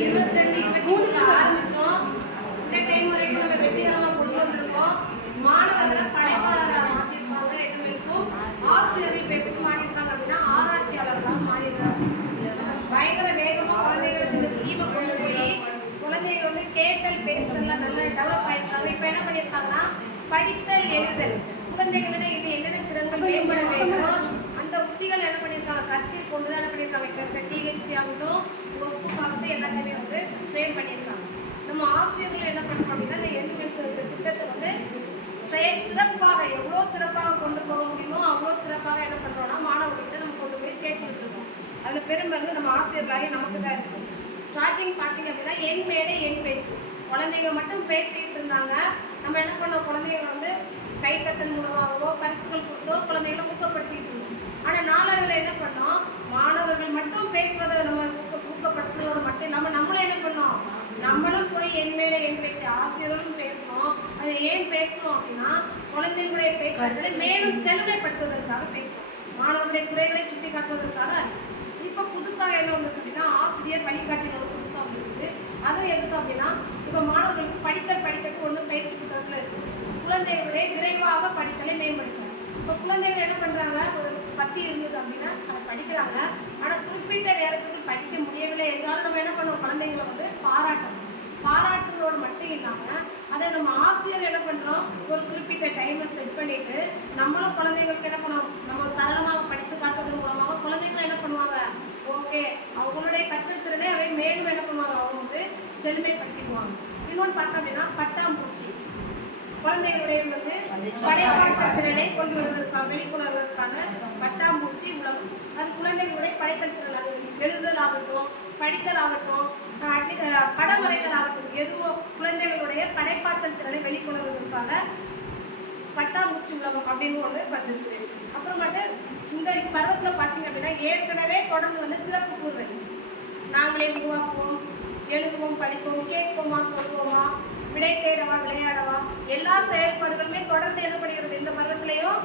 2022 ஆரம்பிச்சோம். இந்த டைம் வரைக்கும் நம்ம வெற்றிகரமாக கொண்டு வந்திருக்கோம். மாணவர்களை படைப்பாளராக மாற்றிருக்காங்க. என்னவென்றும் ஆசிரியர்கள் இப்போ எப்படி மாறியிருக்காங்க அப்படின்னா ஆராய்ச்சியாளர்களாக மாறியிருக்காங்க. பயங்கர வேகமாக குழந்தைங்களுக்கு இந்த ஸ்கீமை கொண்டு போய் குழந்தைங்க வந்து கேட்டல் பேசுதல்லாம் நல்லா டெவலப் ஆயிருக்காங்க. இப்போ என்ன பண்ணியிருக்காங்கன்னா படித்தல் எழுதல் குழந்தைகளிடம் இன்னும் என்னென்ன திறன்கள் மேம்பட வேண்டும் அந்த உத்திகள் என்ன பண்ணியிருக்காங்க கருத்தில் கொண்டு தான் என்ன பண்ணியிருக்காங்க. இப்போ இருக்க டிஹெச்பி ஆகட்டும் ஒப்புக்காகட்டும் எல்லாத்தையுமே வந்து ஃப்ரேம் பண்ணியிருக்காங்க. நம்ம ஆசிரியர்கள் என்ன பண்ணுறோம் அப்படின்னா இந்த எண்ணிக்கை இந்த திட்டத்தை வந்து சிறப்பாக எவ்வளோ சிறப்பாக கொண்டு போக முடியுமோ அவ்வளோ சிறப்பாக என்ன பண்ணுறோம்னா மாணவர்கள்ட்ட நம்ம கொண்டு போய் சேர்த்துக்கிட்டு இருக்கோம். அதில் பெரும்பங்கு நம்ம ஆசிரியர்களாகி நமக்கு தான் இருக்கும். ஸ்டார்டிங் பார்த்தீங்க அப்படின்னா என் மேடை என் பேச்சு குழந்தைங்க மட்டும் பேசிக்கிட்டு இருந்தாங்க. நம்ம என்ன பண்ணோம் குழந்தைங்க வந்து கைத்தட்டல் மூலமாகவோ பரிசுகள் கொடுத்தோ குழந்தைகளை ஊக்கப்படுத்திக்கிட்டு இருந்தோம். ஆனால் நாளடைவில் என்ன பண்ணோம் மாணவர்கள் மட்டும் பேசுவதை நம்ம ஊக்கப்படுத்துவதை மட்டும் இல்லாமல் நம்மளும் என்ன பண்ணோம் நம்மளும் போய் என் மேடை என் பேச்சு ஆசிரியர்களும் பேசணும். அது ஏன் பேசணும் அப்படின்னா குழந்தைங்களுடைய பேச்சுகளை மேலும் செழுமைப்படுத்துவதற்காக பேசணும். மாணவர்களுடைய குறைகளை சுட்டி காட்டுவதற்காக இப்போ புதுசாக என்ன வந்திருக்கு அப்படின்னா ஆசிரியர் வழிகாட்டினோட புதுசாக வந்துருக்குது. அதுவும் எதுக்கு அப்படின்னா இப்போ மாணவர்களுக்கு படிக்கட்டு ஒன்று பயிற்சி புத்தகத்தில் இருக்குது. குழந்தைகளுடைய விரைவாக படித்தலை மேம்படுத்துறாங்க. இப்போ குழந்தைகள் என்ன பண்ணுறாங்க ஒரு 10 இருந்தது அப்படின்னா அதை படிக்கிறாங்க. ஆனால் குறிப்பிட்ட நேரத்துக்கு படிக்க முடியவில்லை என்றாலும் நம்ம என்ன பண்ணுவோம் குழந்தைங்களை வந்து பாராட்டுறதோடு மட்டும் இல்லாமல் அதை நம்ம ஆசிரியர் என்ன பண்ணுறோம் ஒரு குறிப்பிட்ட டைமை செட் பண்ணிவிட்டு நம்மளும் குழந்தைங்களுக்கு என்ன பண்ணுவோம் நம்ம சரளமாக படித்து காட்டுவதன் மூலமாக குழந்தைங்களை என்ன பண்ணுவாங்க ஓகே அவங்களுடைய கற்றல் திறனை அவை மேலும் என்ன பண்ணுவாங்க அவங்க வந்து செழுமைப்படுத்திக்குவாங்க. இன்னொன்று பார்த்தோம் அப்படின்னா பட்டாம்பூச்சி குழந்தைகளுடைய வந்து படைப்பாற்றல் திறனை கொண்டு வருவதற்காக வெளிக்கொணர்வதற்கான பட்டாம்பூச்சி உலகம் அது குழந்தைகளுடைய படைத்தல் திறன் அது எழுதுதல் ஆகட்டும் படித்தல் ஆகட்டும் படம் வரைதல் ஆகட்டும் எதுவோ குழந்தைகளுடைய படைப்பாற்றல் திறனை வெளிக்கொணர்வதற்காக பட்டாம்பூச்சி உலகம் அப்படின்னு ஒன்று வந்துருக்குது. அப்புறமேட்டு இந்த பருவத்தில் பார்த்தீங்க அப்படின்னா ஏற்கனவே தொடர்ந்து வந்து சிறப்பு கூறுகள் நாங்களே உருவாக்குவோம் எழுதுவோம் படிப்போம் கேட்போமா சொல்வோமா விடை தேடவா விளையாடவா எல்லா செயல்பாடுகளுமே தொடர்ந்து என்ன பண்ணுகிறது இந்த பருவத்திலையும்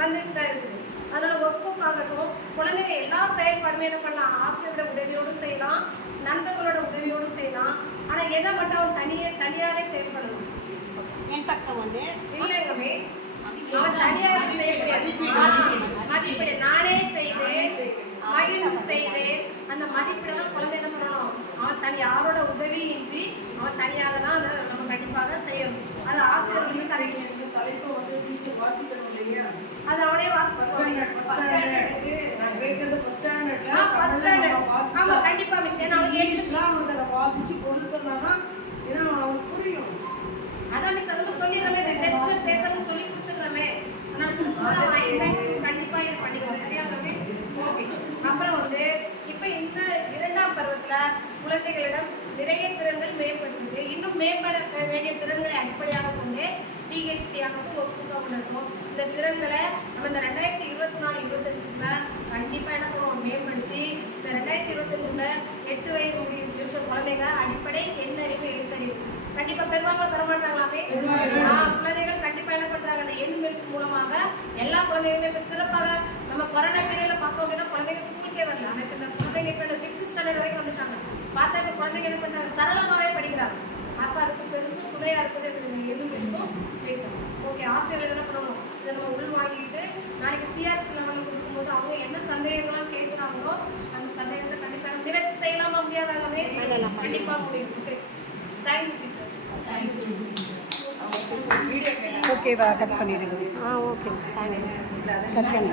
வந்துட்டு தான் இருக்குது. அதனால ஒப்புக்காகட்டும் குழந்தைங்க எல்லா செயல்பாடுமே என்ன பண்ணலாம் ஆசிரியரோட உதவியோடு செய்யலாம் நண்பர்களோட உதவியோடு செய்யலாம். ஆனால் எதை மட்டும் அவன் தனியாகவே செயல்படலாம் என் பக்கம் வந்து இல்லைங்க மிஸ் அவன் தனியாக மதிப்பீடு நானே செய்வேன் மகிழ்ந்து செய்வேன் அந்த மதிப்பீடெல்லாம் குழந்தை என்ன பண்ணணும் அவன் யாரோட உதவியின்றி அவன் தனியாக தான் அதை நம்ம கண்டிப்பாக செய்யணும். அது ஆசிரியர்களுக்கு கரெக்ட் தலைப்பு வந்து டீச்சர் வாசிக்கணும் இல்லையா அது அவனே கண்டிப்பா மிஸ் ஏன்னா அவனுக்கு அதை வாசிச்சு பொருள் சொன்னாதான் ஏன்னா அவனுக்கு புரியும். அதான் மிஸ் அதை சொல்லிடுறமே டெஸ்ட் பேப்பர்னு சொல்லி கொடுத்துடுறமே கண்டிப்பா இது பண்ணிக்கலாம் சரியா மிஸ் ஓகே. அப்புறம் வந்து இப்போ இந்த 2ஆம் பருவத்தில் குழந்தைகளிடம் நிறைய திறன்கள் மேம்படுத்துது. இன்னும் மேம்பட வேண்டிய திறன்களை அடிப்படையாக கொண்டு டிஹெச்பி ஆகட்டும் ஒப்புக்காகட்டும் இந்த திறன்களை நம்ம இந்த 2024-25 கண்டிப்பாக என்ன பண்ணுவோம் மேம்படுத்தி இந்த 2025 8 வயது முடிவு இருக்க குழந்தைங்க அடிப்படை எண்ணறிவு எழுத்தறிவு கண்டிப்பாக பெரும்பாலும் பெறமாட்டாங்களாமே குழந்தைகள் கண்டிப்பாக என்ன பண்ணுறாங்க அந்த எண்மெழுத்து மூலமாக எல்லா குழந்தைகளுமே இப்போ சிறப்பாக நம்ம கொரோனா பீரியடில் பார்த்தோம் அப்படின்னா குழந்தைங்க ஸ்கூலுக்கே வரல. ஆனால் இப்போ இந்த குழந்தைங்க இப்போ இந்த 5th ஸ்டாண்டர்ட் வரைக்கும் வந்துட்டாங்க. பார்த்தா இப்போ குழந்தைங்க என்ன பண்ணுறாங்க சரளமாகவே படிக்கிறாங்க. அப்போ அதுக்கு பெருசும் துணையாக இருக்குது இந்த எண்மெழுத்தும் கேட்கும். ஓகே ஆசிரியர்கள் என்ன பண்ணணும் இதை நம்ம உள் வாங்கிட்டு நாளைக்கு சிஆர்சி லெவலில் கொடுக்கும்போது அவங்க என்ன சந்தேகங்கள்லாம் கேட்குறாங்களோ அந்த சந்தேகத்தை கண்டிப்பாக நிவர்த்தி செய்யலாமா முடியாதாகவே கண்டிப்பாக முடியும். Okay thank you teachers. ஓகேவா கட் பண்ணிடுங்க. Okay miss thank you miss cut பண்ணி